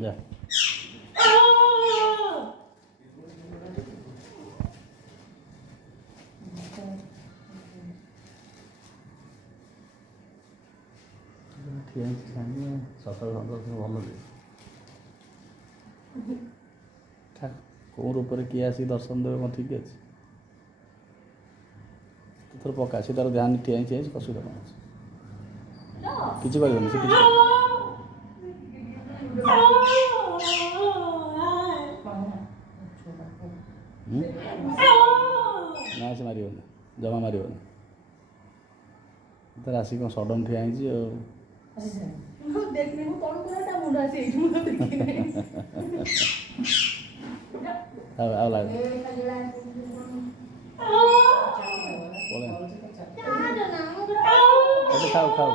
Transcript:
जा सकाल भल कौ रूप किए आसिक दर्शन देवे कौन ठीक अच्छे थोड़ा पका से तार ध्यान ठिया ही चेंज कसुविधा कौन अच्छे किसी कर ना से मार जमा मार तार आसिक कौन सडन ठिया खाओ खाओ